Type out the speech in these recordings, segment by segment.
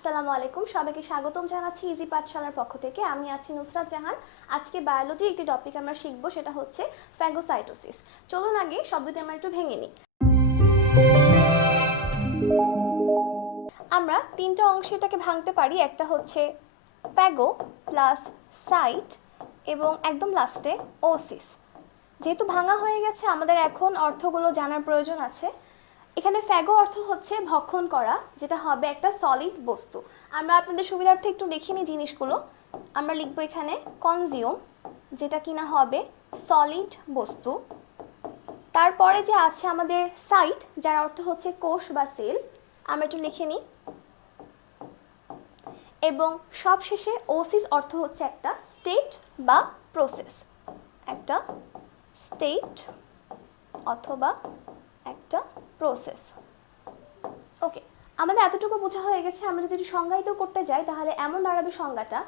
আসসালামু আলাইকুম, সবাইকে স্বাগতম জানাচ্ছি ইজি পাঠশালার পক্ষ থেকে। আমি আছি নুসরাত জাহান। আজকে বায়োলজি একটি টপিক আমরা শিখবো, সেটা হচ্ছে ফ্যাগোসাইটোসিস। চলুন আগে শব্দটি আমরা একটু ভেঙে নিই। আমরা তিনটা অংশে এটাকে ভাঙতে পারি। একটা হচ্ছে ফ্যাগো প্লাস সাইট এবং একদম লাস্টে ওসিস। যেহেতু ভাঙা হয়ে গেছে, আমাদের এখন অর্থগুলো জানার প্রয়োজন আছে। এখানে ফ্যাগো অর্থ হচ্ছে ভক্ষণ করা, যেটা হবে একটা সলিড বস্তু। আমরা আপনাদের সুবিধার্থে একটু লিখে নিই জিনিসগুলো। আমরা লিখবো এখানে কনজিউম, যেটা কিনা হবে সলিড বস্তু। তারপরে যে আছে আমাদের সাইট, যার অর্থ হচ্ছে কোষ বা সেল, আমরা একটু লিখে নিই। এবং সবশেষে ওসিস অর্থ হচ্ছে একটা স্টেট বা প্রসেস, একটা স্টেট অথবা একটা প্রসেস। ওকে, আমাদের এতটুকু বোঝা হয়ে গেছে। আমরা যদি সংজ্ঞায়িত করতে যাই, তাহলে এমন দাঁড়াবে সংজ্ঞাটা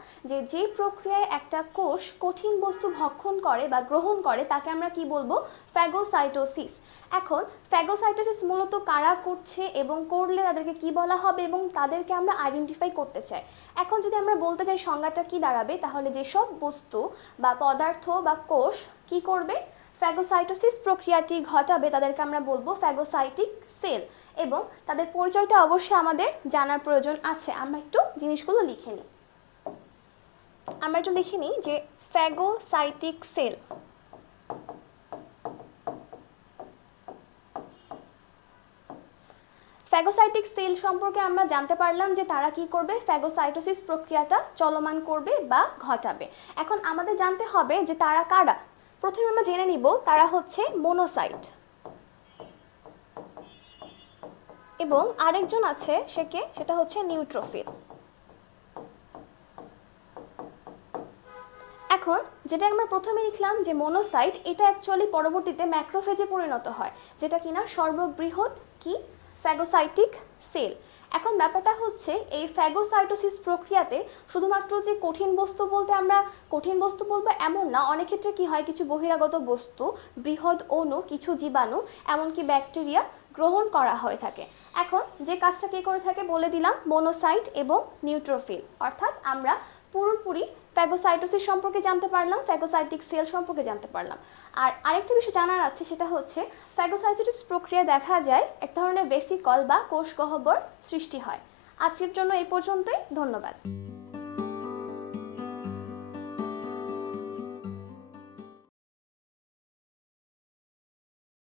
যে প্রক্রিয়ায় একটা কোষ কঠিন বস্তু ভক্ষণ করে বা গ্রহণ করে, তাকে আমরা কি বলবো? ফ্যাগোসাইটোসিস। এখন ফ্যাগোসাইটোসিস মূলত কারা করছে এবং করলে তাদেরকে কি বলা হবে, এবং তাদেরকে আমরা আইডেন্টিফাই করতে চাই। এখন যদি আমরা বলতে চাই সংজ্ঞাটা কি দাঁড়াবে, তাহলে যেসব বস্তু বা পদার্থ বা কোষ কি করবে, ফ্যাগোসাইটোসিস প্রক্রিয়াটি ঘটাবে, তাদেরকে আমরা বলবো ফ্যাগোসাইটিক সেল। এবং তাদের পরিচয়টা অবশ্যই আমাদের জানার প্রয়োজন আছে। আমরা একটু জিনিসগুলো লিখে নিই। আমরা একটু লিখে নিই যে ফ্যাগোসাইটিক সেল। ফ্যাগোসাইটিক সেল সম্পর্কে আমরা জানতে পারলাম যে তারা কি করবে, ফ্যাগোসাইটোসিস প্রক্রিয়াটা চলমান করবে বা ঘটাবে। এখন আমাদের জানতে হবে যে তারা কারা। প্রথমে আমরা জেনে নিব তারা হচ্ছে মোনোসাইট, এবং আরেকজন আছে সেটা হচ্ছে নিউট্রোফিল। এখন যেটা আমরা প্রথমে লিখলাম যে মোনোসাইট, এটা অ্যাকচুয়ালি পরবর্তীতে ম্যাক্রোফেজে পরিণত হয়, যেটা কিনা সর্ববৃহৎ কি ফ্যাগোসাইটিক সেল। এখন ব্যাপারটা হচ্ছে এই ফ্যাগোসাইটোসিস প্রক্রিয়াতে শুধুমাত্র যে কঠিন বস্তু বলতে আমরা কঠিন বস্তু বলবো এমন না। অনেক ক্ষেত্রে কি হয়, কিছু বহিরাগত বস্তু, বৃহৎ অণু, কিছু জীবাণু, এমনকি ব্যাকটেরিয়া গ্রহণ করা হয়ে থাকে। এখন যে কাজটা কে করে থাকে বলে দিলাম, মোনোসাইট এবং নিউট্রোফিল। অর্থাৎ আমরা পুরোপুরি ফ্যাগোসাইটোসিস সম্পর্কে জানতে পারলাম, ফ্যাগোসাইটিক সেল সম্পর্কে জানতে পারলাম। আর আরেকটা বিষয় জানার আছে, সেটা হচ্ছে ফ্যাগোসাইটোসিস প্রক্রিয়া দেখা যায় এক ধরনের ভেসিকল বা কোষ গহ্বর সৃষ্টি হয়। আজকের জন্য এই পর্যন্তই, ধন্যবাদ।